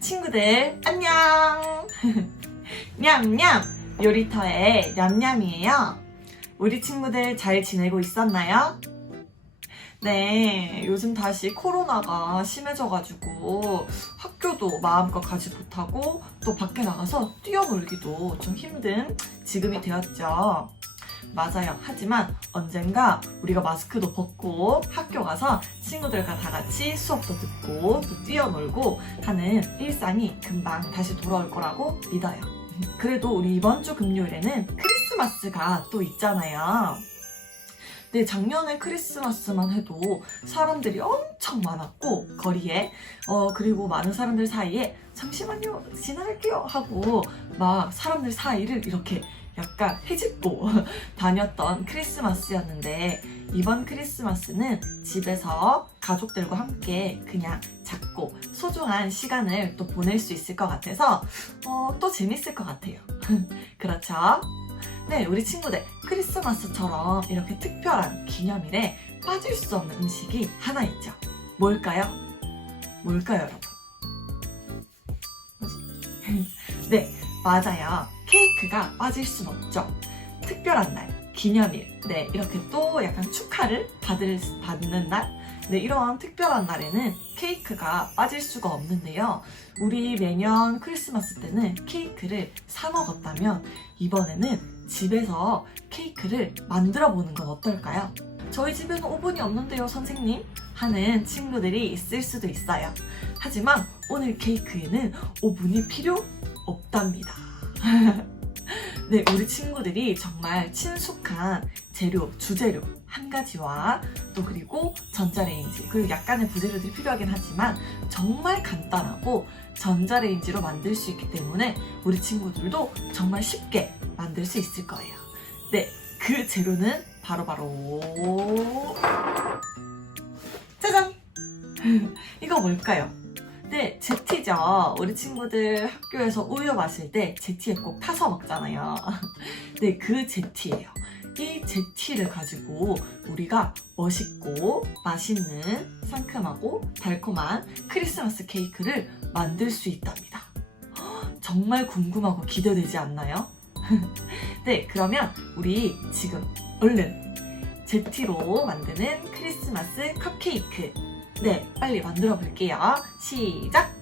친구들 안녕! 냠냠! 요리터의 냠냠이에요. 우리 친구들 잘 지내고 있었나요? 네 요즘 다시 코로나가 심해져가지고 학교도 마음껏 가지 못하고 또 밖에 나가서 뛰어놀기도 좀 힘든 지금이 되었죠 맞아요 하지만 언젠가 우리가 마스크도 벗고 학교 가서 친구들과 다 같이 수업도 듣고 또 뛰어놀고 하는 일상이 금방 다시 돌아올 거라고 믿어요. 그래도 우리 이번 주 금요일에는 크리스마스가 또 있잖아요. 네, 작년에 크리스마스만 해도 사람들이 엄청 많았고, 거리에. 어, 그리고 많은 사람들 사이에, 잠시만요, 지나갈게요! 하고, 막 사람들 사이를 이렇게 약간 헤집고 다녔던 크리스마스였는데, 이번 크리스마스는 집에서 가족들과 함께 그냥 작고 소중한 시간을 또 보낼 수 있을 것 같아서 어, 또 재밌을 것 같아요. 그렇죠? 네, 우리 친구들 크리스마스처럼 이렇게 특별한 기념일에 빠질 수 없는 음식이 하나 있죠. 뭘까요? 뭘까요, 여러분? 네, 맞아요. 케이크가 빠질 순 없죠. 특별한 날, 기념일, 네, 이렇게 또 약간 축하를 받을, 받는 날, 네, 이런 특별한 날에는 케이크가 빠질 수가 없는데요. 우리 매년 크리스마스 때는 케이크를 사 먹었다면 이번에는 집에서 케이크를 만들어 보는 건 어떨까요? 저희 집에는 오븐이 없는데요, 선생님? 하는 친구들이 있을 수도 있어요. 하지만 오늘 케이크에는 오븐이 필요 없답니다. 네, 우리 친구들이 정말 친숙한 재료, 주재료 한 가지와 또 그리고 전자레인지 그리고 약간의 부재료들이 필요하긴 하지만 정말 간단하고 전자레인지로 만들 수 있기 때문에 우리 친구들도 정말 쉽게 만들 수 있을 거예요. 네, 그 재료는 바로바로 짜잔! 이거 뭘까요? 네, 제티죠. 우리 친구들 학교에서 우유 마실 때 제티에 꼭 타서 먹잖아요. 네, 그 제티예요. 이 제티를 가지고 우리가 멋있고 맛있는 상큼하고 달콤한 크리스마스 케이크를 만들 수 있답니다. 헉, 정말 궁금하고 기대되지 않나요? 네, 그러면 우리 지금 얼른 제티로 만드는 크리스마스 컵케이크 네, 빨리 만들어 볼게요. 시작!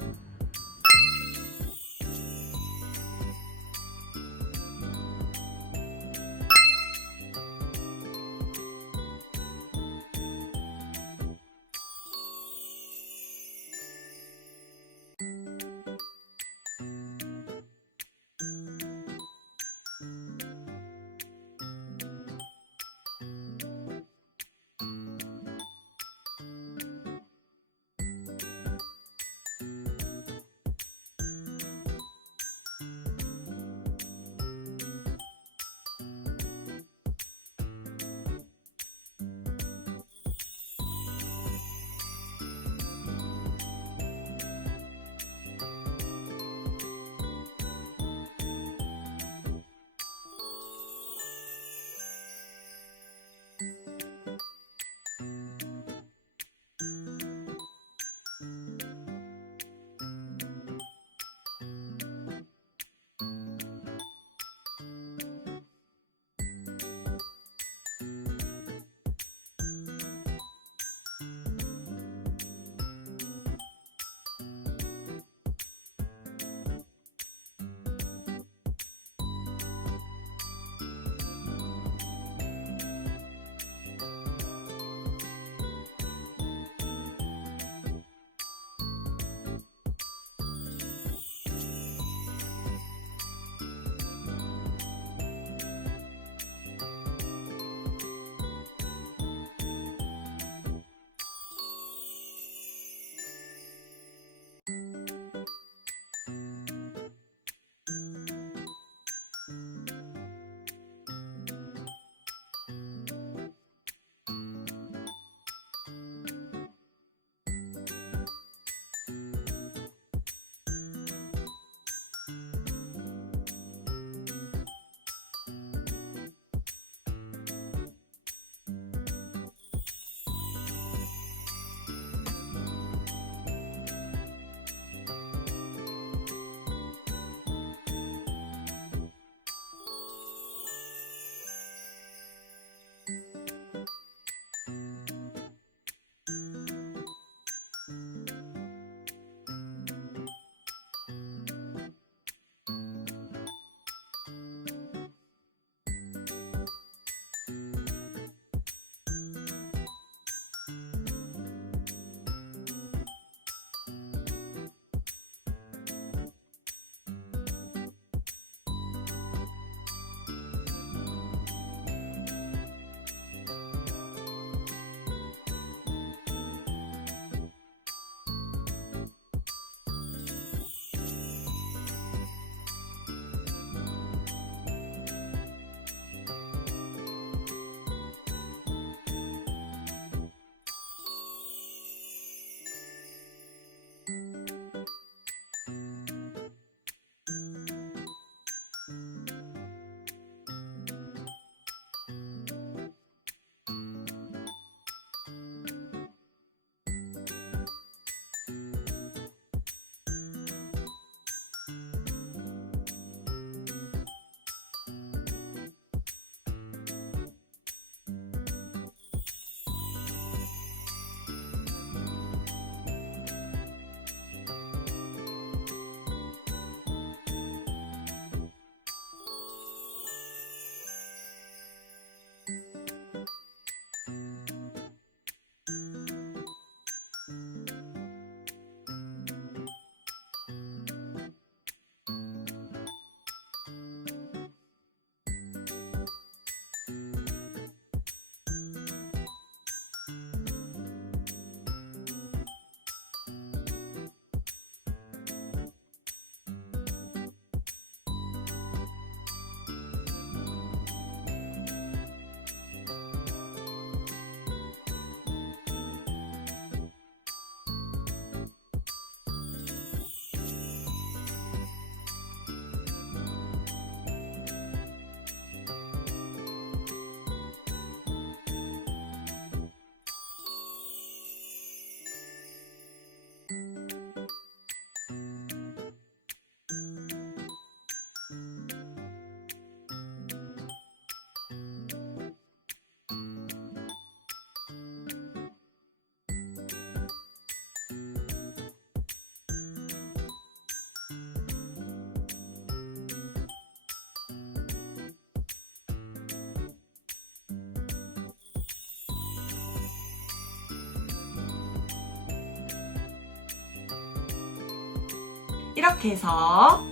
이렇게 해서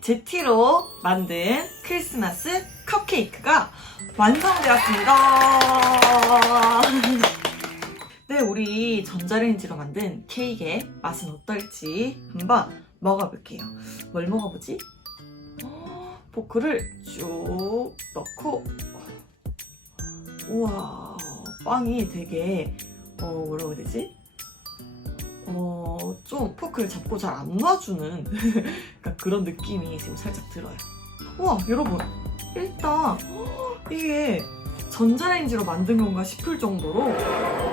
제티로 만든 크리스마스 컵케이크가 완성되었습니다. 네, 우리 전자레인지로 만든 케이크의 맛은 어떨지 한번 먹어볼게요. 뭘 먹어보지? 어, 포크를 쭉 넣고 우와 빵이 되게 어 뭐라고 해야 되지? 어 좀 포크를 잡고 잘 안 놔주는 약간 그런 느낌이 지금 살짝 들어요. 우와 여러분 일단 이게 전자레인지로 만든 건가 싶을 정도로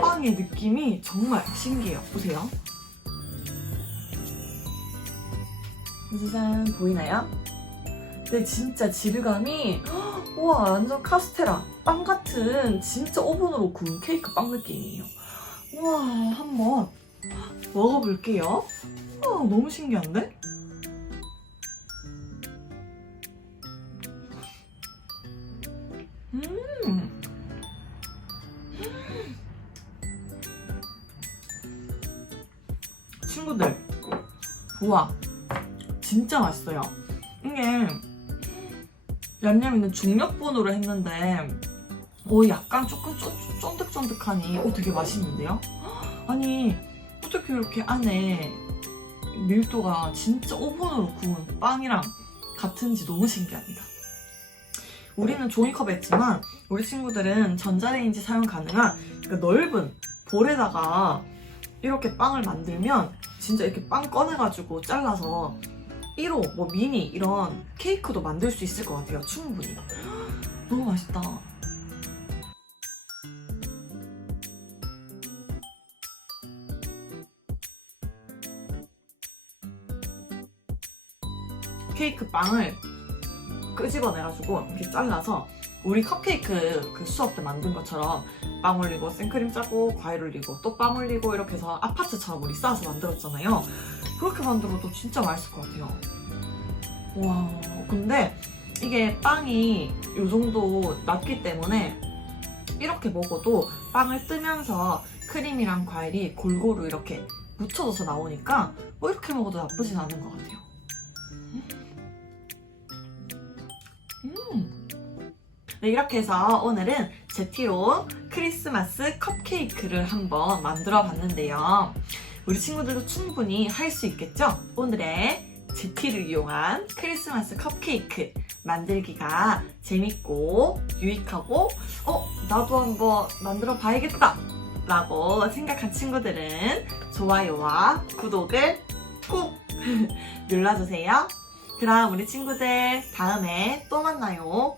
빵의 느낌이 정말 신기해요. 보세요. 짜잔 보이나요? 네 진짜 질감이 우와 완전 카스테라 빵 같은 진짜 오븐으로 구운 케이크 빵 느낌이에요. 우와 한번 먹어볼게요. 우와 너무 신기한데? 음. 친구들, 우와, 진짜 맛있어요. 이게 얌얌이는 중력분으로 했는데, 오 약간 조금 쫀, 쫀득쫀득하니, 오 되게 맛있는데요? 아니 어떻게 이렇게 안에 밀도가 진짜 오븐으로 구운 빵이랑 같은지 너무 신기합니다. 우리는 종이컵에 했지만 우리 친구들은 전자레인지 사용 가능한 그 넓은 볼에다가 이렇게 빵을 만들면 진짜 이렇게 빵 꺼내가지고 잘라서 1호, 뭐 미니 이런 케이크도 만들 수 있을 것 같아요. 충분히. 너무 맛있다. 케이크 빵을 끄집어내가지고 이렇게 잘라서 우리 컵케이크 그 수업 때 만든 것처럼 빵 올리고 생크림 짜고 과일 올리고 또 빵 올리고 이렇게 해서 아파트처럼 우리 쌓아서 만들었잖아요. 그렇게 만들어도 진짜 맛있을 것 같아요. 와, 근데 이게 빵이 이 정도 낮기 때문에 이렇게 먹어도 빵을 뜨면서 크림이랑 과일이 골고루 이렇게 묻혀져서 나오니까 뭐 이렇게 먹어도 나쁘진 않은 것 같아요. 이렇게 해서 오늘은 제티로 크리스마스 컵케이크를 한번 만들어 봤는데요. 우리 친구들도 충분히 할 수 있겠죠? 오늘의 제티를 이용한 크리스마스 컵케이크 만들기가 재밌고 유익하고 어? 나도 한번 만들어 봐야겠다 라고 생각한 친구들은 좋아요와 구독을 꼭 눌러주세요. 그럼 우리 친구들 다음에 또 만나요.